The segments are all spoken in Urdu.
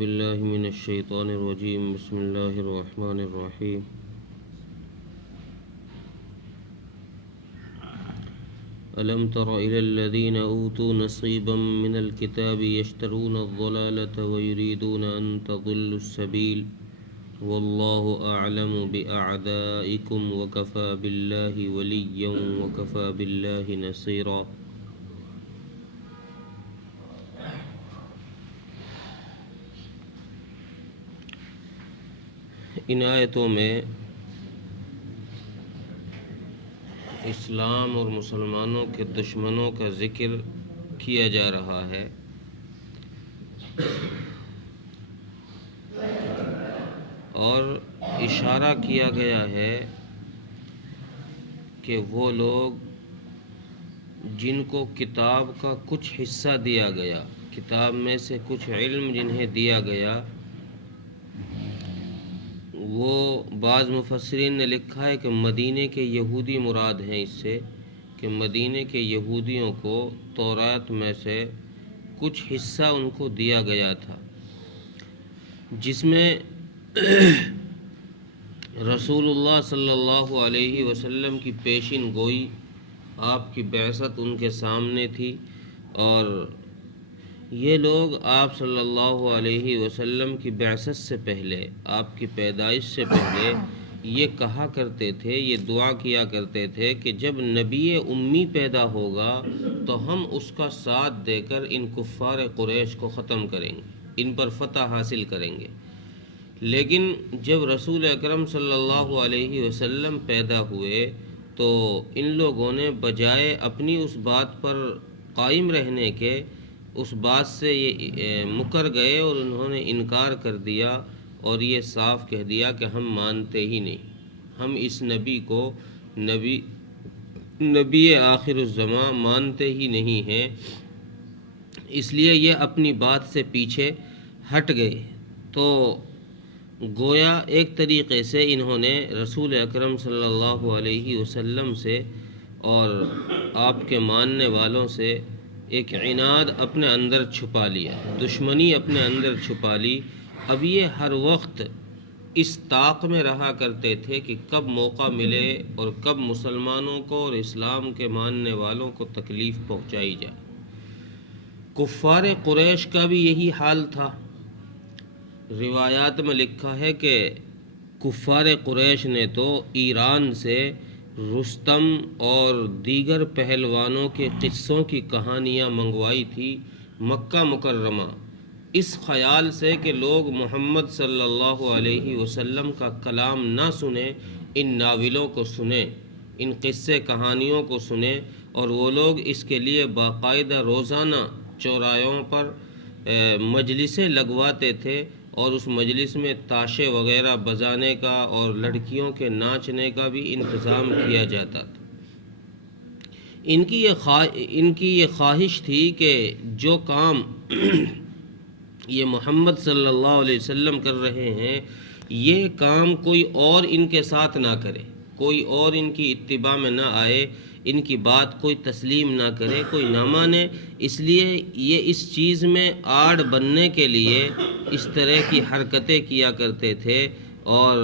بالله من الشيطان الرجيم. بسم الله الرحمن الرحيم. ألم تر إلى الذين أوتوا نصيبا من الكتاب يشترون الضلالة ويريدون أن تضلوا السبيل والله أعلم بأعدائكم وكفى بالله وليا وكفى بالله نصيرا. ان آیتوں میں اسلام اور مسلمانوں کے دشمنوں کا ذکر کیا جا رہا ہے اور اشارہ کیا گیا ہے کہ وہ لوگ جن کو کتاب کا کچھ حصہ دیا گیا، کتاب میں سے کچھ علم جنہیں دیا گیا، وہ بعض مفسرین نے لکھا ہے کہ مدینے کے یہودی مراد ہیں اس سے، کہ مدینے کے یہودیوں کو تورات میں سے کچھ حصہ ان کو دیا گیا تھا، جس میں رسول اللہ صلی اللہ علیہ وسلم کی پیشین گوئی، آپ کی بعثت ان کے سامنے تھی، اور یہ لوگ آپ صلی اللہ علیہ وسلم کی بعثت سے پہلے، آپ کی پیدائش سے پہلے یہ کہا کرتے تھے، یہ دعا کیا کرتے تھے کہ جب نبی امی پیدا ہوگا تو ہم اس کا ساتھ دے کر ان کفار قریش کو ختم کریں گے، ان پر فتح حاصل کریں گے۔ لیکن جب رسول اکرم صلی اللہ علیہ وسلم پیدا ہوئے تو ان لوگوں نے بجائے اپنی اس بات پر قائم رہنے کے، اس بات سے یہ مکر گئے اور انہوں نے انکار کر دیا اور یہ صاف کہہ دیا کہ ہم مانتے ہی نہیں، ہم اس نبی کو نبی آخر الزمان مانتے ہی نہیں ہیں، اس لیے یہ اپنی بات سے پیچھے ہٹ گئے۔ تو گویا ایک طریقے سے انہوں نے رسول اکرم صلی اللہ علیہ وسلم سے اور آپ کے ماننے والوں سے ایک عناد اپنے اندر چھپا لیا، دشمنی اپنے اندر چھپا لی۔ اب یہ ہر وقت اس طاق میں رہا کرتے تھے کہ کب موقع ملے اور کب مسلمانوں کو اور اسلام کے ماننے والوں کو تکلیف پہنچائی جائے۔ کفار قریش کا بھی یہی حال تھا۔ روایات میں لکھا ہے کہ کفار قریش نے تو ایران سے رستم اور دیگر پہلوانوں کے قصوں کی کہانیاں منگوائی تھی مکہ مکرمہ، اس خیال سے کہ لوگ محمد صلی اللہ علیہ وسلم کا کلام نہ سنیں، ان ناولوں کو سنیں، ان قصے کہانیوں کو سنیں، اور وہ لوگ اس کے لیے باقاعدہ روزانہ چوراہوں پر مجلسیں لگواتے تھے، اور اس مجلس میں تاشے وغیرہ بجانے کا اور لڑکیوں کے ناچنے کا بھی انتظام کیا جاتا تھا۔ ان کی یہ خواہش تھی کہ جو کام یہ محمد صلی اللہ علیہ وسلم کر رہے ہیں، یہ کام کوئی اور ان کے ساتھ نہ کرے، کوئی اور ان کی اتباع میں نہ آئے، ان کی بات کوئی تسلیم نہ کرے، کوئی نہ مانے۔ اس لیے یہ اس چیز میں آڑ بننے کے لیے اس طرح کی حرکتیں کیا کرتے تھے، اور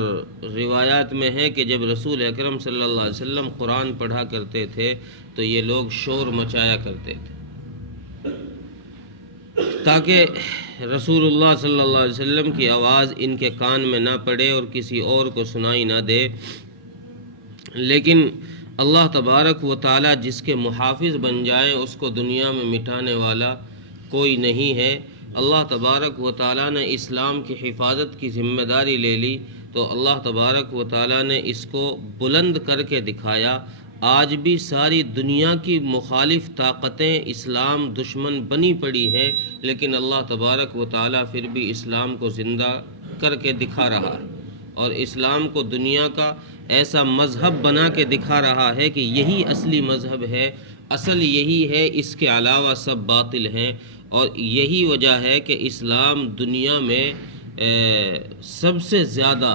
روایات میں ہے کہ جب رسول اکرم صلی اللہ علیہ وسلم قرآن پڑھا کرتے تھے تو یہ لوگ شور مچایا کرتے تھے تاکہ رسول اللہ صلی اللہ علیہ وسلم کی آواز ان کے کان میں نہ پڑے اور کسی اور کو سنائی نہ دے۔ لیکن اللہ تبارک و تعالی جس کے محافظ بن جائیں اس کو دنیا میں مٹانے والا کوئی نہیں ہے۔ اللہ تبارک و تعالی نے اسلام کی حفاظت کی ذمہ داری لے لی تو اللہ تبارک و تعالی نے اس کو بلند کر کے دکھایا۔ آج بھی ساری دنیا کی مخالف طاقتیں اسلام دشمن بنی پڑی ہیں، لیکن اللہ تبارک و تعالی پھر بھی اسلام کو زندہ کر کے دکھا رہا ہے، اور اسلام کو دنیا کا ایسا مذہب بنا کے دکھا رہا ہے کہ یہی اصلی مذہب ہے، اصل یہی ہے، اس کے علاوہ سب باطل ہیں۔ اور یہی وجہ ہے کہ اسلام دنیا میں سب سے زیادہ،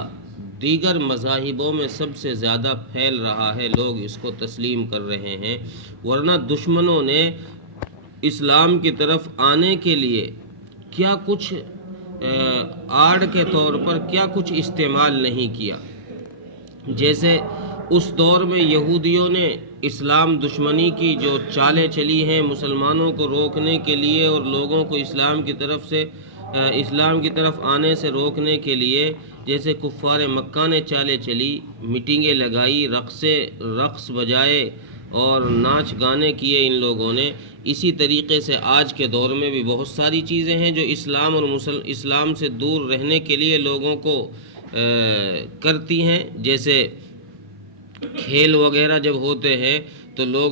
دیگر مذاہبوں میں سب سے زیادہ پھیل رہا ہے، لوگ اس کو تسلیم کر رہے ہیں۔ ورنہ دشمنوں نے اسلام کی طرف آنے کے لیے کیا کچھ آڑ کے طور پر کیا کچھ استعمال نہیں کیا. جیسے اس دور میں یہودیوں نے اسلام دشمنی کی جو چالیں چلی ہیں مسلمانوں کو روکنے کے لیے اور لوگوں کو اسلام کی طرف آنے سے روکنے کے لیے، جیسے کفار مکہ نے چالیں چلی، میٹنگیں لگائی، رقص بجائے اور ناچ گانے کیے ان لوگوں نے، اسی طریقے سے آج کے دور میں بھی بہت ساری چیزیں ہیں جو اسلام سے دور رہنے کے لیے لوگوں کو کرتی ہیں. جیسے کھیل وغیرہ جب ہوتے ہیں تو لوگ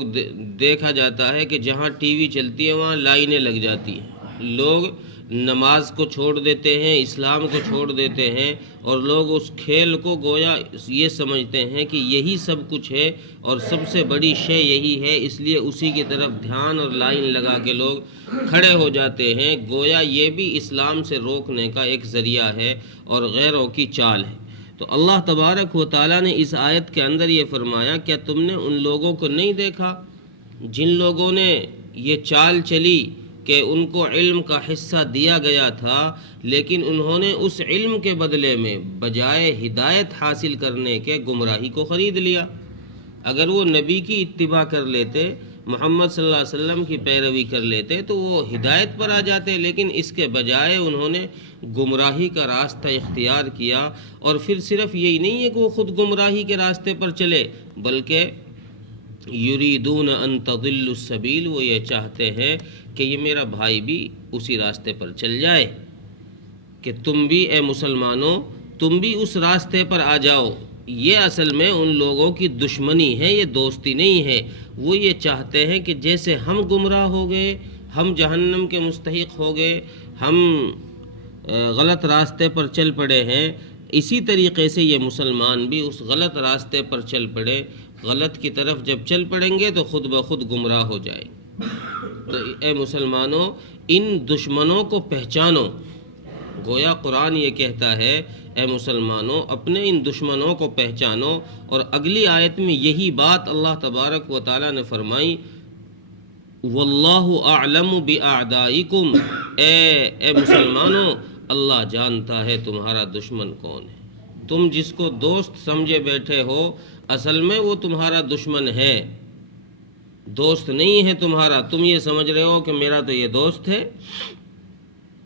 دیکھا جاتا ہے کہ جہاں ٹی وی چلتی ہے وہاں لائنیں لگ جاتی ہیں، لوگ نماز کو چھوڑ دیتے ہیں، اسلام کو چھوڑ دیتے ہیں، اور لوگ اس کھیل کو گویا یہ سمجھتے ہیں کہ یہی سب کچھ ہے اور سب سے بڑی شے یہی ہے، اس لیے اسی کی طرف دھیان اور لائن لگا کے لوگ کھڑے ہو جاتے ہیں. گویا یہ بھی اسلام سے روکنے کا ایک ذریعہ ہے اور غیروں کی چال ہے. تو اللہ تبارک و تعالیٰ نے اس آیت کے اندر یہ فرمایا، کیا تم نے ان لوگوں کو نہیں دیکھا جن لوگوں نے یہ چال چلی کہ ان کو علم کا حصہ دیا گیا تھا، لیکن انہوں نے اس علم کے بدلے میں بجائے ہدایت حاصل کرنے کے گمراہی کو خرید لیا. اگر وہ نبی کی اتباع کر لیتے، محمد صلی اللہ علیہ وسلم کی پیروی کر لیتے تو وہ ہدایت پر آ جاتے، لیکن اس کے بجائے انہوں نے گمراہی کا راستہ اختیار کیا. اور پھر صرف یہی نہیں ہے کہ وہ خود گمراہی کے راستے پر چلے، بلکہ یریدون ان تضلوا السبیل، وہ یہ چاہتے ہیں کہ یہ میرا بھائی بھی اسی راستے پر چل جائے، کہ تم بھی اے مسلمانوں تم بھی اس راستے پر آ جاؤ. یہ اصل میں ان لوگوں کی دشمنی ہے، یہ دوستی نہیں ہے. وہ یہ چاہتے ہیں کہ جیسے ہم گمراہ ہو گئے، ہم جہنم کے مستحق ہو گئے، ہم غلط راستے پر چل پڑے ہیں، اسی طریقے سے یہ مسلمان بھی اس غلط راستے پر چل پڑے. غلط کی طرف جب چل پڑیں گے تو خود بخود گمراہ ہو جائیں. تو اے مسلمانوں ان دشمنوں کو پہچانو. گویا قرآن یہ کہتا ہے اے مسلمانوں اپنے ان دشمنوں کو پہچانو. اور اگلی آیت میں یہی بات اللہ تبارک و تعالیٰ نے فرمائی، واللہ اعلم باعدائکم، اے مسلمانوں اللہ جانتا ہے تمہارا دشمن کون ہے. تم جس کو دوست سمجھے بیٹھے ہو اصل میں وہ تمہارا دشمن ہے، دوست نہیں ہے تمہارا. تم یہ سمجھ رہے ہو کہ میرا تو یہ دوست ہے،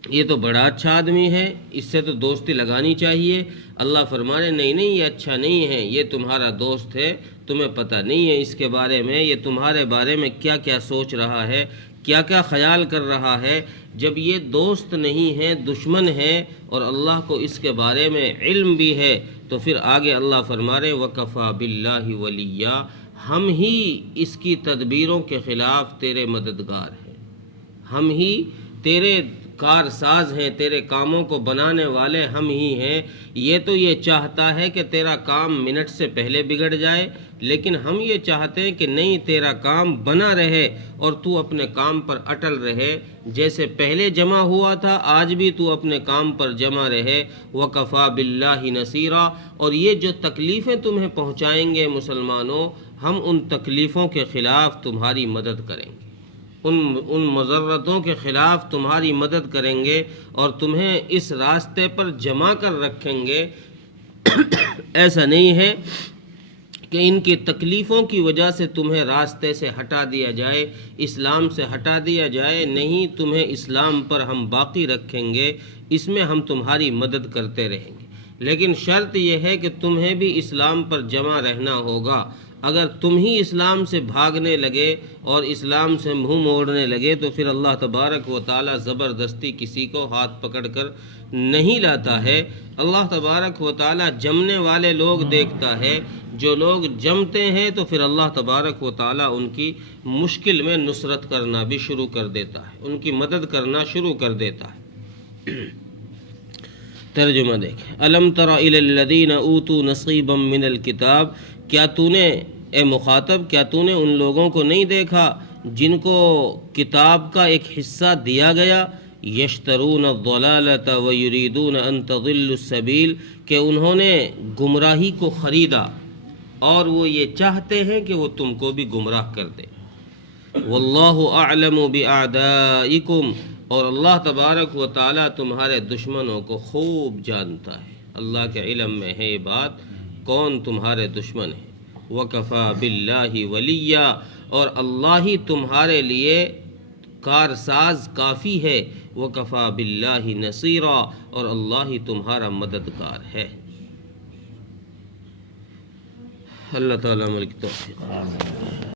یہ تو بڑا اچھا آدمی ہے، اس سے تو دوستی لگانی چاہیے. اللہ فرمانے نہیں یہ اچھا نہیں ہے، یہ تمہارا دوست ہے، تمہیں پتہ نہیں ہے اس کے بارے میں، یہ تمہارے بارے میں کیا کیا سوچ رہا ہے، کیا کیا خیال کر رہا ہے. جب یہ دوست نہیں ہے، دشمن ہے، اور اللہ کو اس کے بارے میں علم بھی ہے، تو پھر آگے اللہ فرما رہے وَكَفَى بِاللَّهِ وَلِيًّا، ہم ہی اس کی تدبیروں کے خلاف تیرے مددگار ہیں، ہم ہی تیرے کار ساز ہیں، تیرے کاموں کو بنانے والے ہم ہی ہیں. یہ تو یہ چاہتا ہے کہ تیرا کام منٹ سے پہلے بگڑ جائے، لیکن ہم یہ چاہتے ہیں کہ نہیں، تیرا کام بنا رہے اور تو اپنے کام پر اٹل رہے. جیسے پہلے جمع ہوا تھا آج بھی تو اپنے کام پر جمع رہے. وَكَفَى بِاللَّهِ نَصِيرًا، اور یہ جو تکلیفیں تمہیں پہنچائیں گے مسلمانوں، ہم ان تکلیفوں کے خلاف تمہاری مدد کریں گے، ان مضرتوں کے خلاف تمہاری مدد کریں گے اور تمہیں اس راستے پر جمع کر رکھیں گے. ایسا نہیں ہے کہ ان کی تکلیفوں کی وجہ سے تمہیں راستے سے ہٹا دیا جائے، اسلام سے ہٹا دیا جائے. نہیں، تمہیں اسلام پر ہم باقی رکھیں گے، اس میں ہم تمہاری مدد کرتے رہیں گے. لیکن شرط یہ ہے کہ تمہیں بھی اسلام پر جمع رہنا ہوگا. اگر تم ہی اسلام سے بھاگنے لگے اور اسلام سے منہ موڑنے لگے تو پھر اللہ تبارک و تعالیٰ زبردستی کسی کو ہاتھ پکڑ کر نہیں لاتا ہے. اللہ تبارک و تعالیٰ جمنے والے لوگ دیکھتا ہے. جو لوگ جمتے ہیں تو پھر اللہ تبارک و تعالیٰ ان کی مشکل میں نصرت کرنا بھی شروع کر دیتا ہے، ان کی مدد کرنا شروع کر دیتا ہے. ترجمہ دیکھیں، الم تر الی الذین اوتوا نصیبا من الکتاب، کیا تو نے اے مخاطب کیا تو نے ان لوگوں کو نہیں دیکھا جن کو کتاب کا ایک حصہ دیا گیا، یشترون الضلالۃ ویریدون ان تضلوا السبیل، کہ انہوں نے گمراہی کو خریدا اور وہ یہ چاہتے ہیں کہ وہ تم کو بھی گمراہ کر دے. واللہ اعلم باعدائکم، اور اللہ تبارک و تعالیٰ تمہارے دشمنوں کو خوب جانتا ہے. اللہ کے علم میں ہے یہ بات کون تمہارے دشمن ہیں. وَكَفَى بِاللَّهِ وَلِيًّا، اور اللہ ہی تمہارے لیے کارساز کافی ہے. وَكَفَى بِاللَّهِ نَصِيرًا، اور اللہ ہی تمہارا مددگار ہے. اللہ تعالیٰ عمل کی توفیق.